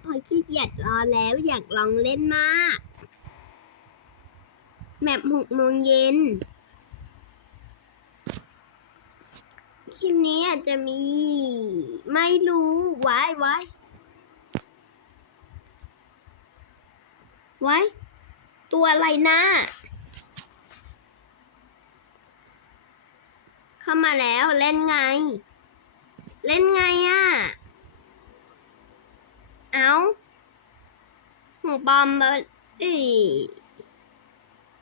เพราะขี้เกียจรอแล้วอยากลองเล่นมาก แมปหกโมงเย็นคลิปนี้อาจจะมี ไม่รู้ไว้ไว้ไว้ ตัวอะไรนะเข้ามาแล้วเล่นไง เล่นไงอะ่ะ เอาหมูปอมมาเอ้ย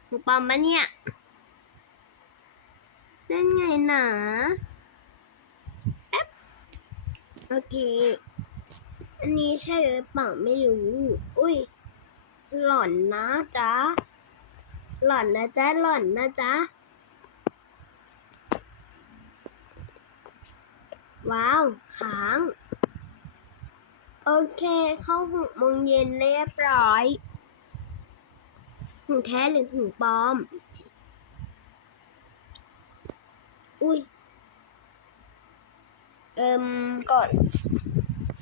หมูปอมมาเนี่ยเล่นไงหนาแอ๊บโอเค อันนี้ใช่หรือเปล่าไม่รู้ อุ้ย หล่อนนะจ๊ะ หล่อนนะจ๊ะ หล่อนนะจ๊ะ ว้าว ค้าง โอเค เข้าหกโมงเย็นเรียบร้อยหูแท้หรือหูปลอม อุ้ย เอิมก่อน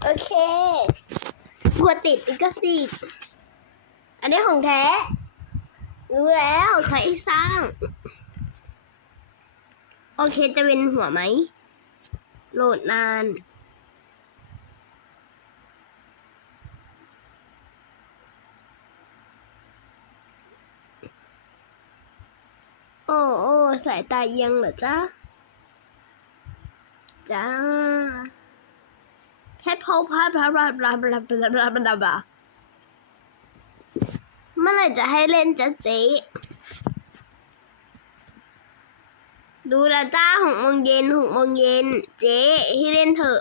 โอเคกลัวติดอีกก็สิทธิ์อันนี้ของแท้ รู้แล้วใครสร้าง โอเคจะเป็นหัวไหม โหลดนาน โอ้โอ้ สายตาเอียังเหรอจ๊ะจ้าแคทโพพาบลาบลาบลาบลาบลาบลาบลาบลาเมื่อไหร่จะให้เล่นจ๊ะเจ๊ดูแล้วจ้าหกโมงเย็นหกโมงเย็น เจ๊ให้เล่นเถอะ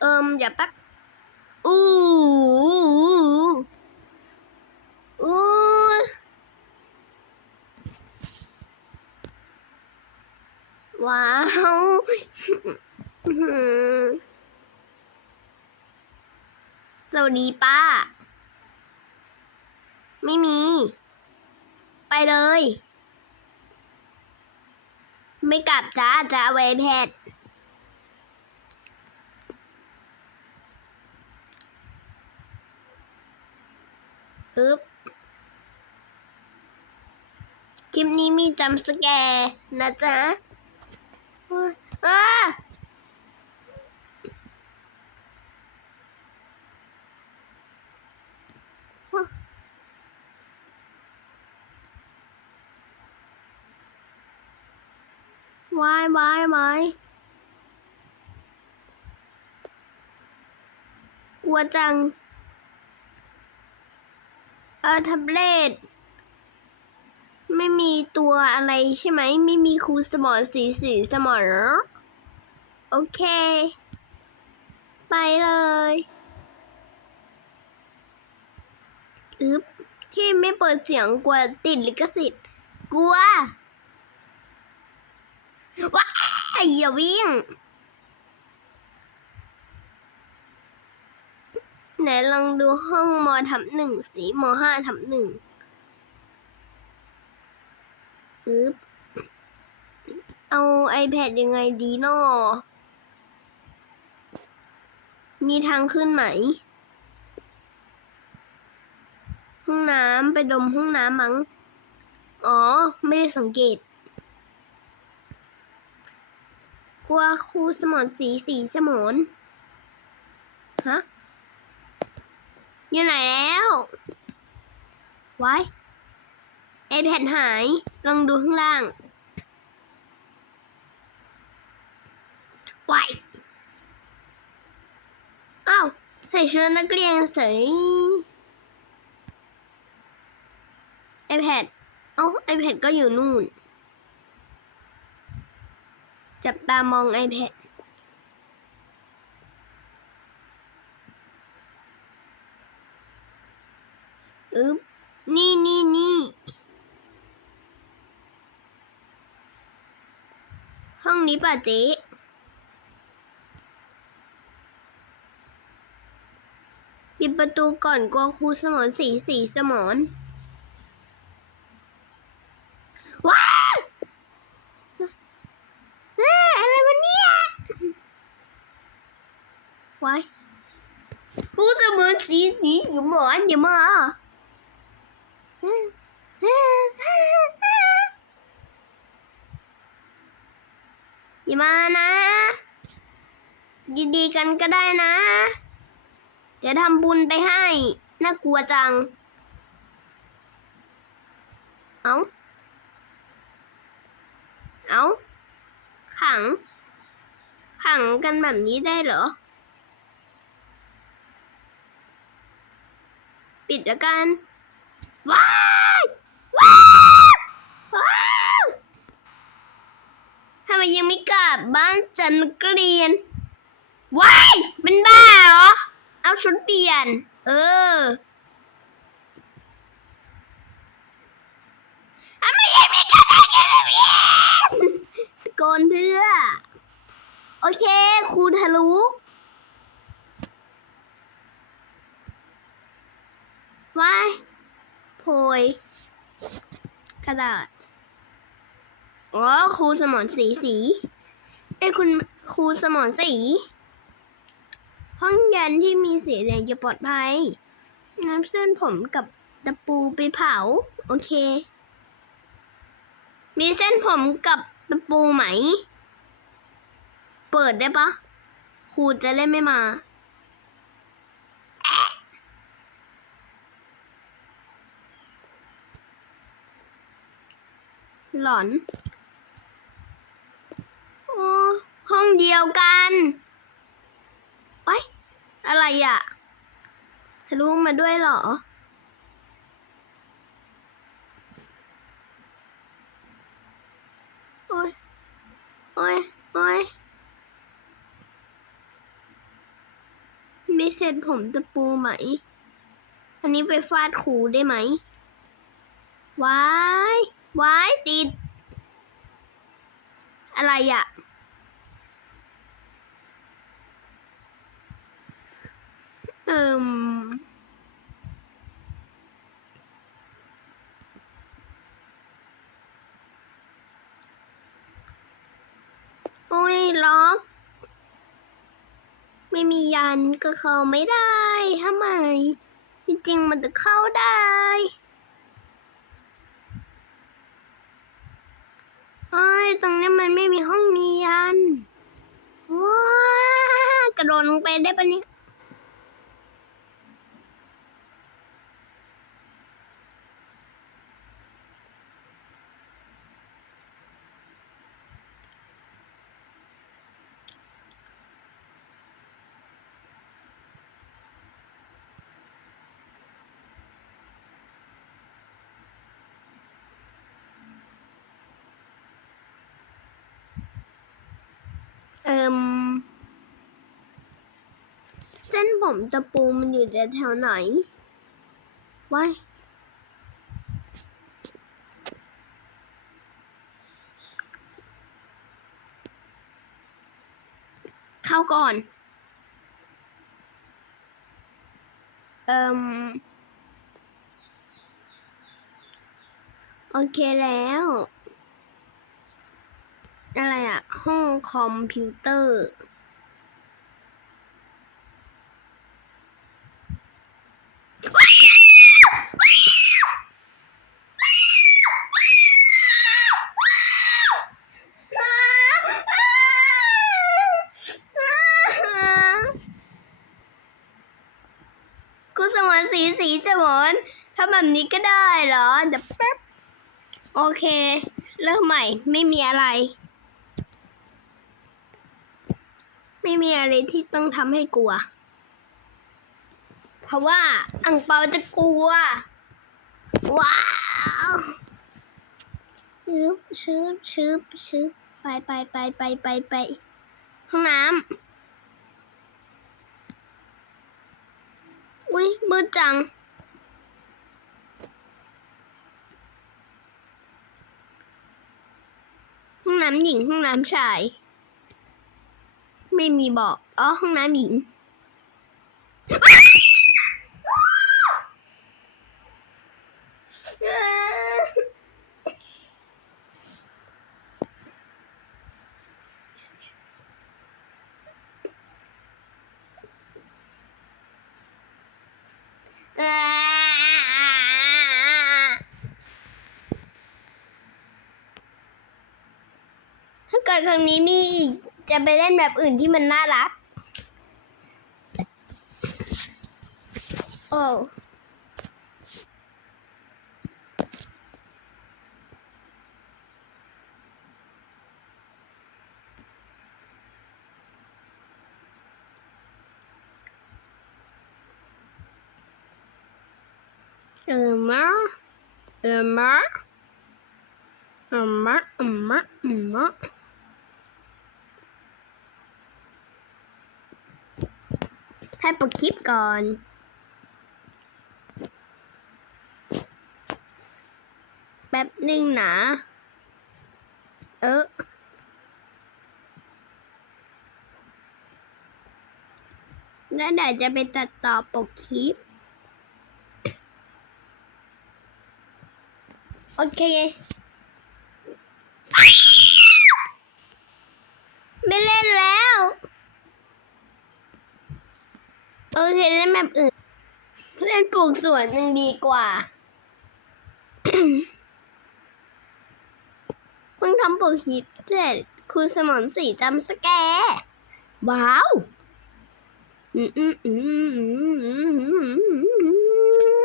เอิมอย่าแป๊บอู้ อู้ว้าวสวัสดีป้า ไม่มี ไปเลย ไม่กลับจ้าจะเอาไวแพทย์ปึ๊บ คลิปนี้มีจำสแกร์นะจ๊ะอ้ายวายวายวายกลัวจัง เออแท็บเล็ต ไม่มีตัวอะไรใช่ไหม ไม่มีครูสมอนสีสีสมอนเหรอโอเค ไปเลยอึ๊บที่ไม่เปิดเสียงกลัวติดลิขสิทธิ์กลัวว้าอย่าวิ่ง ไหนลองดูห้องมทับหนึ่งสีมห้าทับหนึ่ง อึ๊บ เอา iPad ยังไงดีนอมีทางขึ้นไหม ห้องน้ำไปดมห้องน้ำมั้ง อ๋อ ไม่ได้สังเกต กลัวครูสมอนสีสีสมอนฮะอยู่ไหนแล้ว ไว้ ไอแผ่นหาย ลองดูข้างล่างไว้อ้าว ใส่ชุดนักเรียนเฉยไอแพดเอ้าไอแพดก็อยู่นู่น จับตามองไอแพดอึ๊บนี่นี่นี่ ห้องนี้ป่ะเจ๊ปิดประตูก่อนกลัวครูสมอนสีสีสมอนว้าเอ๊ะอะไรวะเนี่ยไว้ครูสมอนสีสีสมอนอย่ามา ดีๆกันก็ได้นะ เดี๋ยวทำบุญไปให้ น่ากลัวจัง เอาเอาขัง ขังกันแบบนี้ได้เหรอ ปิดล้วกัน ว้ายว้ายว้ายทำไมยังไม่กลับบ้านจันนักรียน ว้ายเป็นบ้าเหรอ เอาชุดเปลี่ยน เออทำไมยังไม่กลับบ้าเรียนโกนเพื่อ โอเคครูทะลุว้ายโพยกระดาษอ๋อครูสมอนสีสีเอ้คุณครูสมอนสี ห้องเยันที่มีสีแดงจะปลอดภัยน้ำเส้นผมกับตะปูไปเผา โอเค มีเส้นผมกับตะปูไหม เปิดได้ปะครูจะได้ไม่มาหลอน โอ้ ห้องเดียวกัน โอ๊ยอะไรอะทะลุมาด้วยเหรอ โอ๊ยโอ๊ยโอ๊ยมีเศษผมตะปูไหม อันนี้ไปฟาดครูได้ไหม ว้าย ว้าย ติด อะไรอะเอิมโอ้ยล็อก ไม่มียันก็เข้าไม่ได้ทำไม จริงๆมันจะเข้าได้เอ้ยตรงนี้มันไม่มีห้องมียัน ว้ากระโดดลงไปได้ปะเนี่ย มเส้นผมตะปูมันอยู่แถวไหนว้ายเข้าก่อน เอิมโอเคแล้ว อะไรอะห้องคอมพิวเตอร์คุณสมรสีสีสมรทำแบบนี้ก็ได้เหรอเดี๋ยวแป๊บ โอเค เริ่มใหม่ไม่มีอะไร ไม่มีอะไรที่ต้องทำให้กลัว เพราะว่าอังเปาจะกลัว ว้าวชึบชึบชึบชึบไปไปไปไปไปไปห้องน้ำอุ้ยมืดจังห้องน้ำหญิงห้องน้ำชาย ไม่มีบอกอ๋อห้องน้ำหญิง ถ้าเกิดครั้งนี้มีอีก จะไปเล่นแบบอื่นที่มันน่ารัก โอ้เออมาเออมาเออมาเออมาเออมา ให้ปดคลิปก่อนแป๊บหนึ่งนะ เออแล้วเดี๋ยวจะไปตัดต่อปกคลิป โอเค ไม่เล่นแล้ว โอเคเล่นแบบอื่นเล่นปลูกสวนหนึ่งดีกว่าเพิ่งทำปลูกฮิตเสร็จครูสมอนสีจำสแกว้าว อืมอืมอืมอืมอืมอืมอื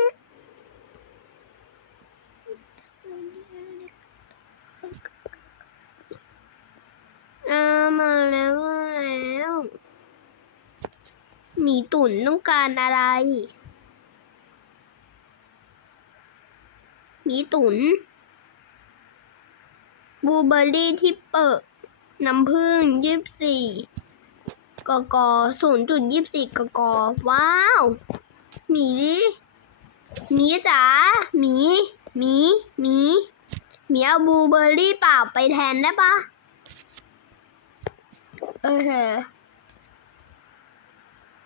มอ่ามาแล้วมาแล้ว หมีตุ่นต้องการอะไร หมีตุ่นบลูเบอร์รี่ที่เปิดน้ำผึ้งยี่สิบสี่กกศูนย์จุดยี่สิบสี่กกว้าว หมีหมีจ๋าหมีหมีหมีหมีเอาบลูเบอร์รี่เปล่าไปแทนได้ปะโอเค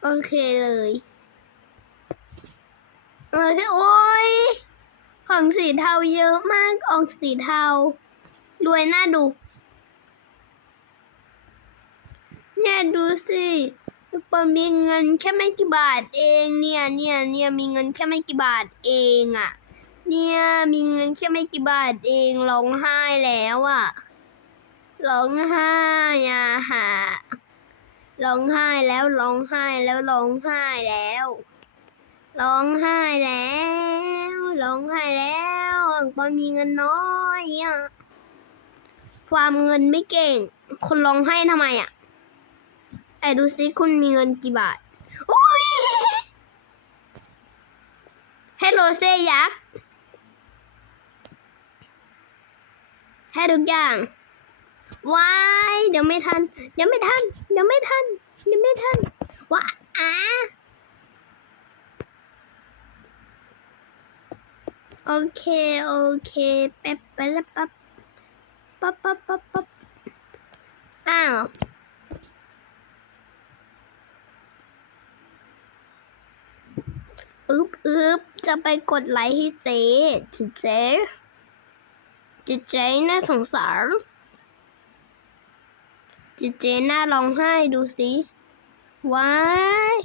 โอเคเลยโอเคโอ้ยของสีเทาเยอะมากออกสีเทารวยน่าดู เนี่ยดูสิปอมีเงินแค่ไม่กี่บาทเองเนี่ยเนี่ยเนี่ยมีเงินแค่ไม่กี่บาทเองอะ่ะ เนี่ยมีเงินแค่ไม่กี่บาทเองร้องไห้แล้วอะ่ะร้องไห้อะฮะ ร้องไห้แล้วร้องไห้แล้วร้องไห้แล้ว ร้องไห้แล้วร้องไห้แล้วอังปอมีเงินน้อยอะความเงินไม่เก่ง คนร้องไห้ทำไมอะไอ้ดูซิคุณมีเงินกี่บาทโอ้ยให้โรเซยักษ์ให้ทุกอย่าง ว้ายเดี๋ยวไม่ทัน เดี๋ยวไม่ทัน เดี๋ยวไม่ทัน เดี๋ยวไม่ทันว้าอะโอเค โอเคแป๊บแป๊บแป๊บปั๊บปั๊บปั๊บปั๊บอ้าวอึ๊บอึ๊บจะไปกดไลค์ให้เจ๊จิเจ๊จิเจ๊น่าสงสาร จิเจ๊น่าร้องไห้ดูสิว้าย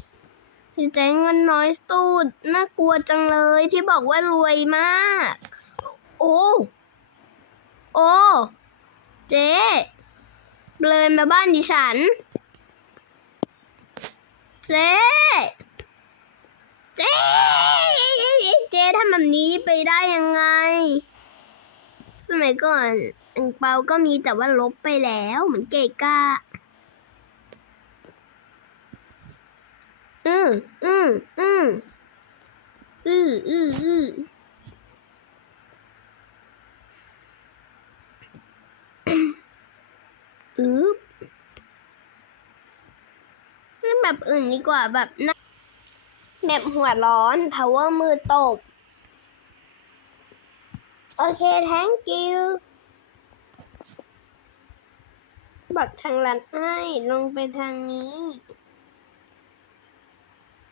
จิเจเงินน้อยสุดน่ากลัวจังเลยที่บอกว่ารวยมาก โอ้ โอ้เจ๊เลยมาบ้านดิฉัน เจ๊เจ๊เจ๊ทำแบบนี้ไปได้ยังไง มัยก่อนอังเปาก็มีแต่ว่าลบไปแล้วเหมือนเกกาอืออืออืออืออืออืออือแบบอื่นดีกว่าแบบแบบหัวร้อน power มือตบ โอเค thank you บักทางลัดให้ลงไปทางนี้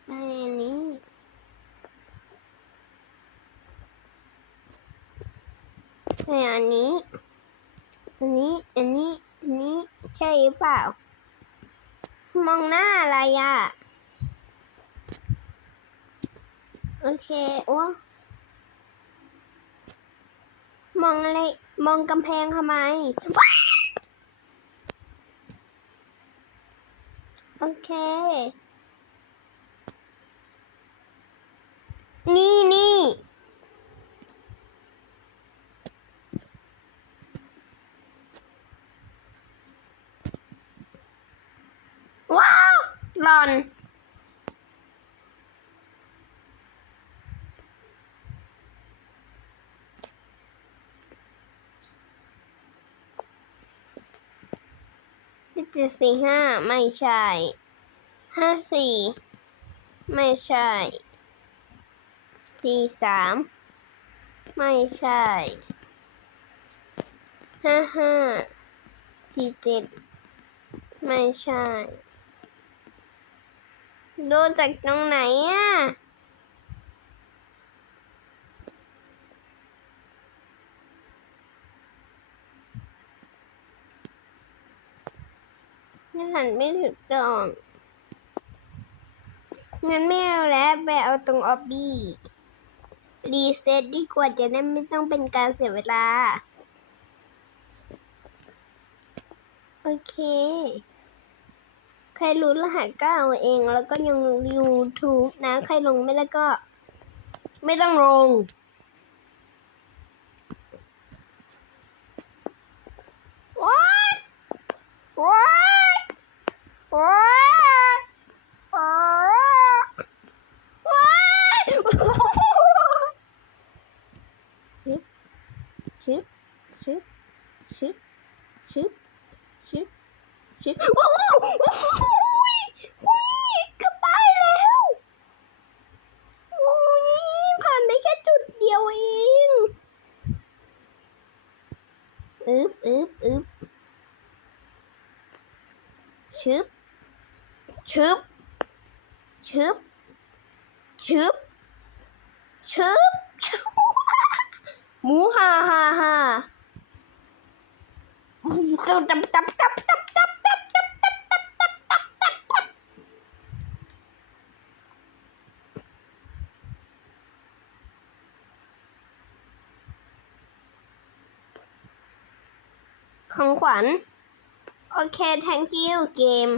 ไปอันนี้ไปอันนี้ อันนี้ อันนี้ อันนี้ใช่หรือเปล่า มองหน้าอะไรอะ โอเค โอ้ มองอะไร มองกำแพงทำไม โอเค นี่นี่ว้าวหลอน เจ็ดสี่ห้าไม่ใช่ห้าสี่ไม่ใช่สี่สามไม่ใช่ห้าห้าสี่เจ็ดไม่ใช่ ดูจากตรงไหนอะ หันไม่ถูกต้องงั้นไม่เอาแล้วไปเอาตรงออบบี้รีเซ็ตดีกว่าจะได้ไม่ต้องเป็นการเสียเวลา โอเค ใครรู้รหัสก็เอาเองแล้วก็ยัง YouTube นะ ใครลงไม่ได้ก็ ไม่ต้องลง What? What? What? ชิปชิปชิปชิปชิปชิปชิปว้าวว้ยก็ไปแล้วโอ้ยผ่านไปแค่จุดเดียวเองอึบอึบอึบชิป ชึบชึบชึบชึบชึบหมูฮ่าฮ่าฮ่าตับตับตับตับตับตับตับตับตับตับตับตับตับตับของขวัญ โอเค thank you เกม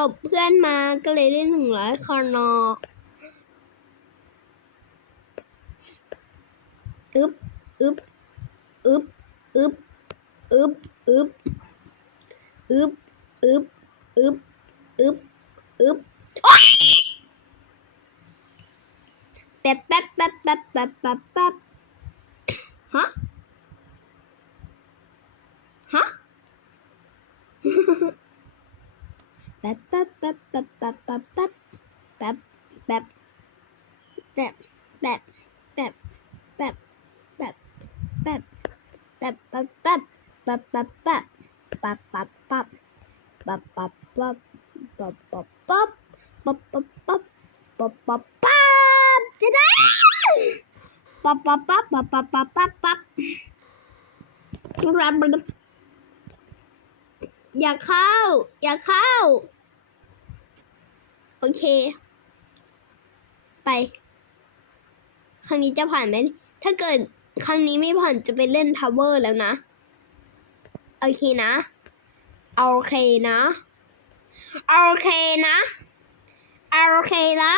ตบเพื่อนมาก็เลยได้หนึ่งร้อยคอนออึบอึบอึบอึบอึบอึบอึบอึบอึบอึบอึบแป๊บแป๊บแป๊บแป๊บแป๊บแป๊บแป๊บฮะฮะ แป๊บแป๊บแป๊บแป๊บแป๊บแป๊บแป๊บแป๊บแป๊บแบบแบบแบบแบบแบบแบบ อย่าเข้า อย่าเข้า โอเค ไป ครั้งนี้จะผ่านไหม ถ้าเกิดครั้งนี้ไม่ผ่านจะไปเล่นทาวเวอร์แล้วนะ โอเคนะโอเคนะ โอเคนะ โอเคนะ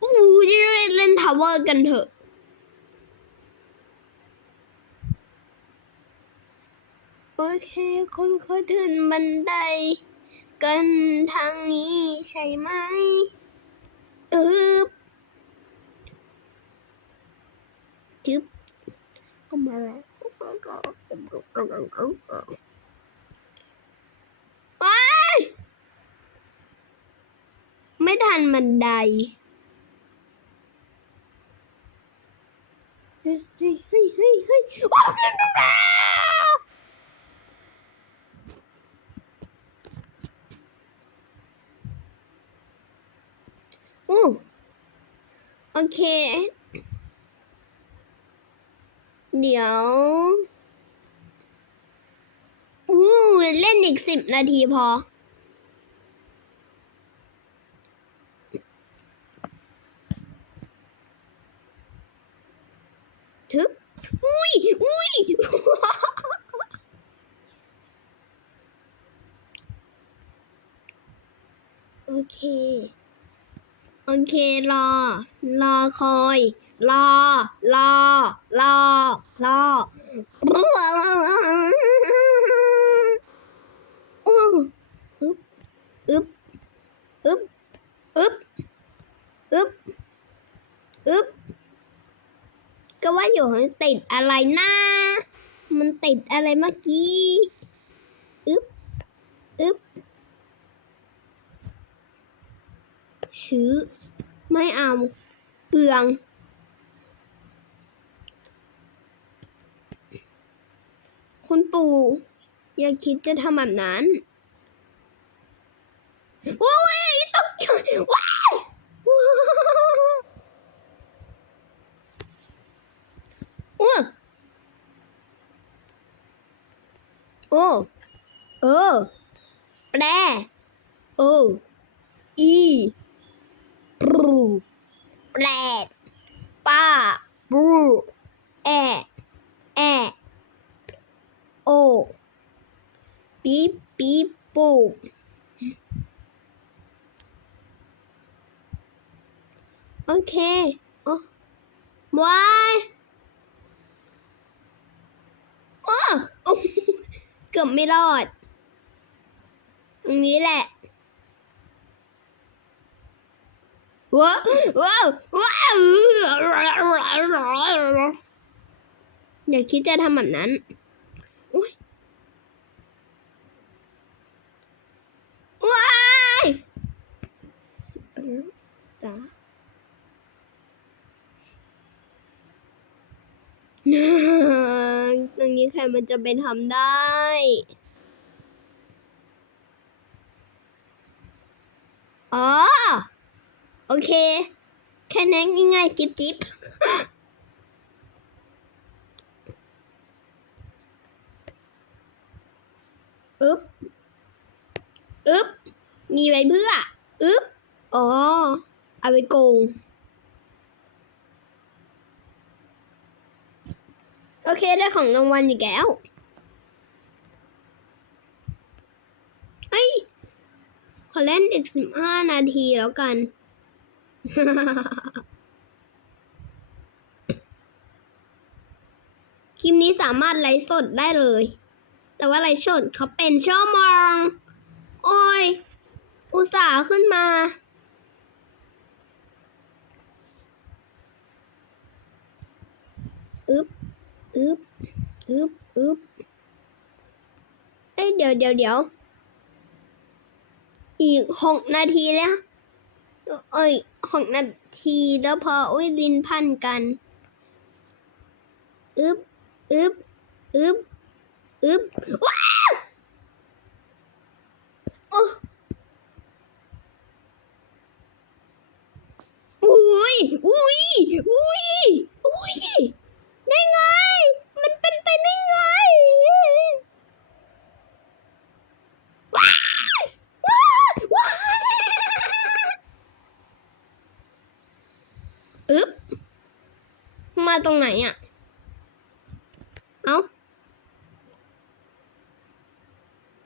โอ้จะไปเล่นทาวเวอร์กันเถอะ โอเค คนเขาเดินบันได กันทางนี้ใช่ไหมอึบจึ๊บก็มาไปไม่ทันบันไดเฮ้ยเฮ้ยเฮ้ยเฮ้ยโอ้ยวสียงดัง อู้โอเค เดี๋ยวอู้เล่นอีกสิบนาทีพอทึบอุ้ยอุ้ยโอเค โอเค รอ รอคอย รอ รอ รอ รออู้อึ๊บอึ๊บอึ๊บอึ๊บอึ๊บอึ๊บก็ว่าอยู่มันติดอะไรนะมันติดอะไรเมื่อกี้อึ๊บอึ๊บ ชื้อ ไม่เอาเปลือง คุณปู่อย่าคิดจะทำแบบนั้น โอ้ยตกใจว้ายโอ้โอ้เออแปลโออี รูแปลดป้าบูแอแอโอปีบปีบปูโอเคโอ้วายโอ้เกือบไม่รอด ตรงนี้แหละ ว้าวว้าวว้าวอย่าคิดจะทำแบบนั้นอุ๊ยว้ายตาตรงนี้ใครมันจะไปทำได้อ๋อ โอเค แค่นั้นง่ายๆ จิบจิบอึ๊บอึ๊บ มีไว้เพื่ออึ๊บ อ๋อ เอาไปโกง โอเค ได้ของรางวัลอีกแล้ว เฮ้ย ขอเล่นอีกสิบห้านาทีแล้วกัน คลิปนี้สามารถไลฟ์สดได้เลย แต่ว่าไลฟ์สดเขาเป็นชั่วโมงโอ้ย อุตส่าห์ขึ้นมาอึบอึบอึบอึบเอ้ยเดี๋ยวเดี๋ยวเดี๋ยว อีกหกนาทีแล้ว เอ้ย หกนาทีแล้วพออุ้ยลินพันกันอึบอึบอึบอึบว้าวโอ้อุ้ยอุ้ยอุ้ยอุ้ยได้ไง มันเป็นไปได้ไงว้ายว้าวาย อึ๊บ มาตรงไหนอะ เอา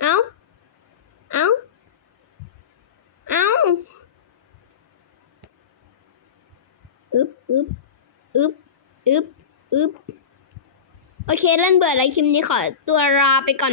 เอาเอาเอาอึ๊บอึ๊บอึ๊บอึ๊บอึ๊บโอเคเล่นเบื่อแล้วคลิปนี้ขอตัวลาไปก่อน